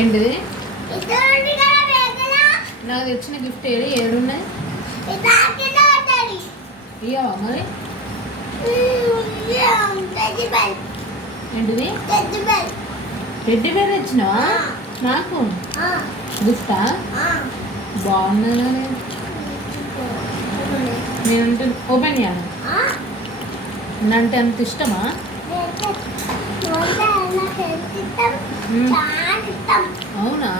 ఏంటిది? నాకు తెచ్చిన గిఫ్ట్ ఏడున్నాయి ఇయ్యవా మరి? ఏంటిది? టెడ్డీ బేర్ తెచ్చినావా నాకు గిఫ్టా? బాగున్నా నేనంటే ఓపెన్ చేయాలి అంటే అంత ఇష్టమా? అవునా?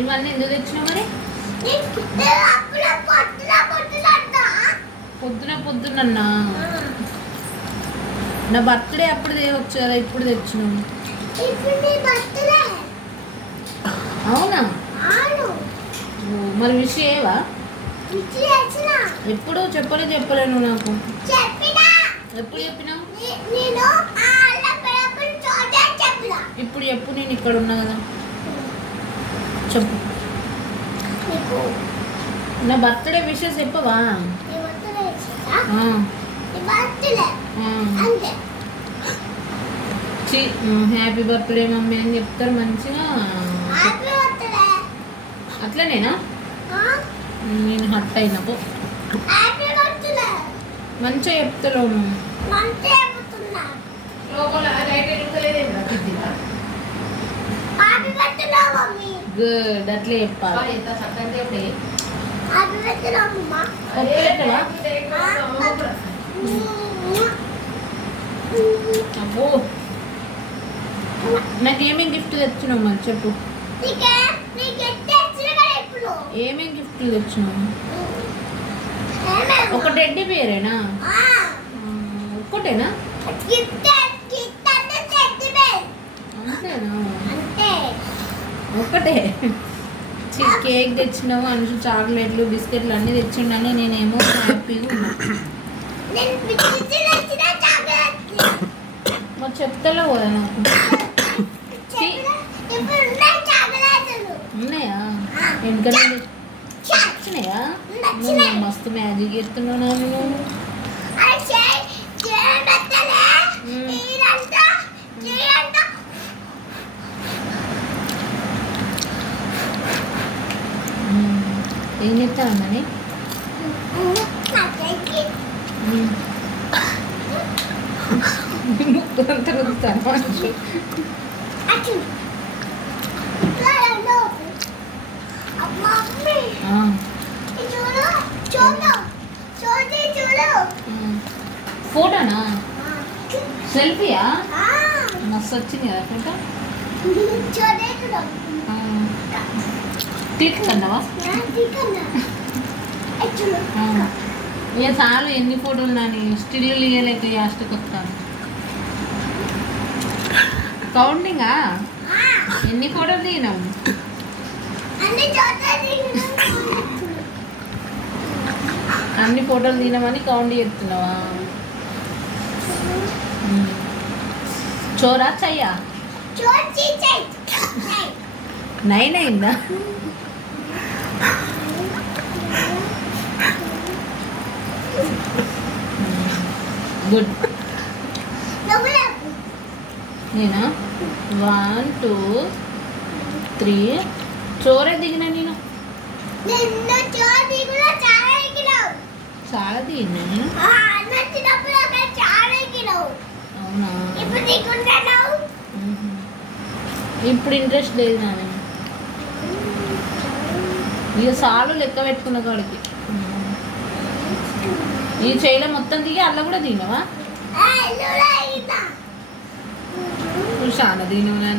ఇవన్నీ ఎందుకు తెచ్చినావు మరి? పొద్దున నా బర్త్డే అప్పుడు తేవచ్చు కదా, ఇప్పుడు తెచ్చినావు. అవునా? మరి విష్ చేయవా? ఎప్పుడు చెప్పలేను నాకు. ఎప్పుడు చెప్పినావు? ఇప్పుడు చెప్పు, నేను ఇక్కడ ఉన్నా కదా. చెప్పు. నా బర్త్డే విషెస్ చెప్పవా? హ్యాపీ బర్త్డే మమ్మీ అని చెప్తారు మంచిగా. అట్లనేనా? నేను హట్ అయినప్పు మంచిగా చెప్తాను. గుడ్, అట్లే చెప్పాలి. అబ్బో, నాకేమేమి గిఫ్ట్ తెచ్చినావు మరి చెప్పు. ఏమేమి గిఫ్ట్లు తెచ్చినావు? ఒక టెడ్డీ బేరేనా? ఒక్కటేనా? అంతేనా? ఒక్కటే. కేక్ తెచ్చినావు, అనుషు చాక్లెట్లు బిస్కెట్లు అన్నీ తెచ్చిండని నేనేమో హ్యాపీగా ఉన్నా. మరి చెప్తలేవు కదా నాకు. ఉన్నాయా? ఎందుకంటే వచ్చినాయా? నువ్వు మస్తు మ్యాజిక్ చేస్తున్నావు నేను. ఏం చెప్తానని ముక్కులంతా రుద్దుతాను మనిషి. ఫోటోనా? సెల్ఫీయా? మస్తు వచ్చింది కదా ఫోటో. తీసుకున్నావా? ఇక చాలు, ఎన్ని ఫోటోలు నాని స్టిల్ ఇయ్యలేక లాస్ట్కి వస్తాను. కౌంటింగా ఎన్ని ఫోటోలు దిగినాం? అన్ని ఫోటోలు దిగినామని కౌంట్ చేస్తున్నావా? చోరా చెయ్యా? 9 అయిందా? గుడ్. నేనా? 1 2 3 చోరే దిగినా నేను. చాలా దిగినా నేను. అవునా? ఇప్పుడు ఇంట్రెస్ట్ లేదు నాన్న. ఇక సాలు లెక్క పెట్టుకున్న కాడికి. ఈ చైలో మొత్తం దిగి అల్ల కూడా దిగినావా? చాలా దిగినావు.